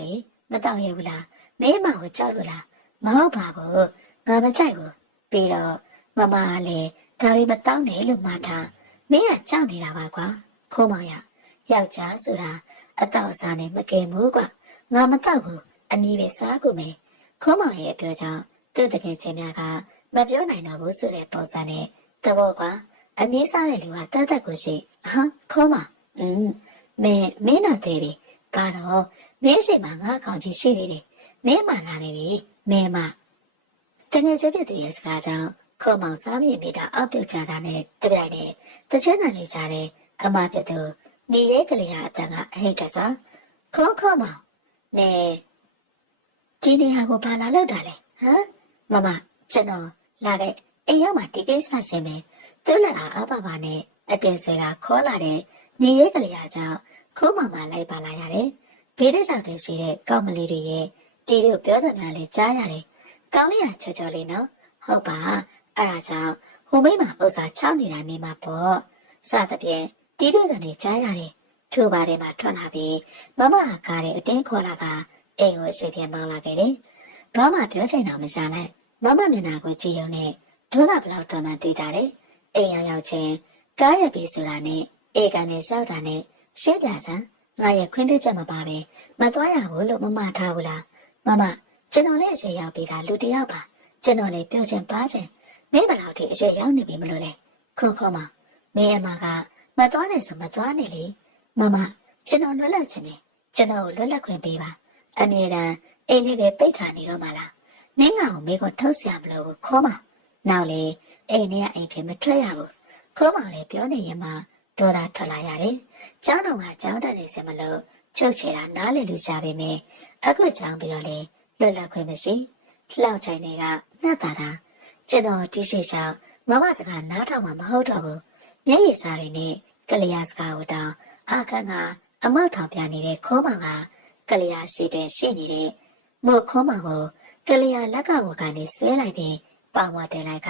လေမတောက်ရဘူးလားမင်းမကိုကြောက်လို့လားမဟုတ်ပါဘူးငါမကြိုက်ဘူးပြီးတော့မမကလည်းဒါတွေမတောက်နဲ့လို့မှားထားမင်းကကြောက်နေတာပါကွာခိုးမောင်ရယောက်ျားဆိုတာအတော့အစားနဲ့မကင်ဘူးကွာငါမတောက်ဘူးအမီးပဲစားကုန်မယ်ခိုးမောင်ရဲ့အပြောကြောင့်သူ့တကယ်ချင်းများကမပြောနိုင်တော့ဘူးဆိုတဲ့ပုံစံနဲ့တဘောကွာအမီးစားတဲ့လူကတတ်တတ်ကိုရှိဟာခိုးမောင်မင်းတော့သေးပြီကတော့မင်းရှိမှငါခေါင်းကြီးရှိနေတယ်မင်းမှလာနေပြီမင်းမတကယ်ချင်းပြည့်ရဲ့စကားကြောင့်ခိုးမောင်စားမိမိတာအောက်ပြုတ်ကြတာနဲ့တပြိုင်နက်တချမ်းတန်နေကြတဲ့အမပြသူနေရဲကလေးကအတန်ကအဟိတ်တစားခေါ်မောင်နေဒီနေရာကိုဘာလာလောက်တာလဲဟမ်မမကျွန်တော်လာခဲ့အိမ်ရောက်မှဒီကိစ္စရှင်းမယ်သူ့လက်အားပါပါနဲ့အတင်ဆွဲကခေါ်လာတဲ့နေရဲကလေးအကြောင်းခိုးမောင်မလိုက်ပါလာရတယ်ဘေးတဆောက်တွေရှိတဲ့ကောက်မလေးတွေရဲ့ဒီလိုပြောသမျှလေးကြားရတယ်ကောင်းလေးကချောချောလေးနော်ဟုတ်ပါအဲ့ဒါကြောင့်ဟိုမိမဥစ္စာချောင်းနေတာနေမှာပေါ့စသဖြင့်တီးတို့တန်တွေကြားရတယ်ထူပါထဲမှာထွက်လာပြီးမမကကားတဲ့အတင်းခေါ်လာကအိမ်ကိုအရှိပြမောင်းလာခဲ့တယ်ဘာမှပြောချင်တော့မစားလိုက်မမမျက်နှာကိုကြည့်ရုံနဲ့ဒုက္ခဘလောက်တော်မှသိတာလေအိမ်ရောက်ချင်းကားရပြီဆိုတာနဲ့အေကန်နဲ့စောက်တာနဲ့ရှင်းပြစမ်းငါရဲ့ခွင့်ပြုချက်မပါပဲမသွားရဘူးလို့မမထားဘူးလားမမကျွန်တော်လည်းအရွယ်ရောက်ပြီလားလူတယောက်ပါကျွန်တော်လည်းပြောချင်ပါချင်မင်းဘယ်လောက်ထိအရွယ်ရောက်နေပြီမလို့လဲခေါ်မမင်းအမကမသွားနဲ့ဆိုမသွားနဲ့လေမမကျွန်တော်လွတ်လပ်ချင်တယ်ကျွန်တော်ကိုလွတ်လပ်ခွင့်ပေးပါအမြဲတမ်းအိမ်လေးပဲပိတ်ထားနေတော့မှလားမင်းကောင်မိကိုထုတ်เสียမလို့ခေါ်မနောက်လေအိမ်ထဲကအိမ်ဖြစ်မထွက်ရဘူးခေါ်မလည်းပြောနေရင်မှဒေါသထွက်လာရတယ်ကျောင်းတော်ကကျောင်းတက်နေစမလို့ချုပ်ချယ်တာနားလေလူရှာပေမဲ့အခုကျောင်းပြီးတော့လေလွတ်လပ်ခွင့်မရှိလှောက်ချိုင်တွေကငှက်တာကျွန်တော်တိရှိချောင်းမမစကားနားထောင်မှမဟုတ်တော့ဘူးမျက်ရည်စားတွေနဲ့ကလျာစကားကိုတောင်းအခန်းကအမောက်ထောင်ပြနေတဲ့ခေါးမောင်ကကလျာရှိတဲ့ရှိနေတဲ့မို့ခေါးမောင်ကိုကလျာလက်ကဝကနေဆွဲလိုက်ပြီးပေါင်ဝတင်လိုက်က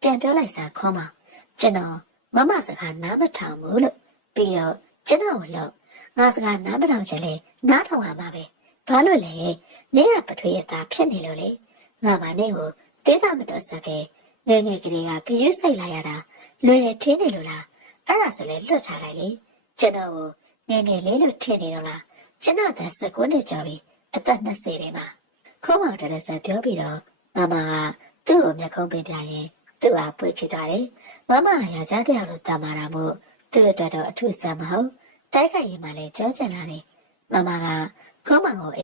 ပြန်ပြောလိုက်စားခေါးမောင်ကျွန်တော်မမစကားနားမထောင်ဘူးလို့ပြီးတော့ကျွန်တော်ကိုလို့ငါစကားနားမထောင်ချင်လေနားထောင်ရမှာပဲဘာလို့လဲနင်းကပထွေးရသားဖြစ်နေလို့လေငါမနေကိုတေးတာမတော်ဆက်ပဲငယ်ငယ်ကလေးကခရွတ်ဆိုင်လာရတာလွယ်ရထင်းနေလို့လားအဲ့ဒါဆိုလေလွတ်ချလိုက်လေကျွန်တော်ကိုငယ်ငယ်လေးလို့ထင်နေတော့လားကျွန်တော်သက်19နှစ်ကျော်ပြီအသက်20ထဲမှာခေါင်းမောင်တရက်ဆက်ပြောပြီးတော့မမကသူ့ကိုမျက်ခုံးပေးပြရင်သူ့အားပွေချသွားတယ်မမကယောက်ျားတစ်ယောက်လိုတမ်းမာတာမို့သူ့အတွက်တော့အထူးဆန်းမဟုတ်တိုက်ခိုက်ရင်မှလည်းကြောကျင်လာတယ်မမကခေါင်းမောင်ကို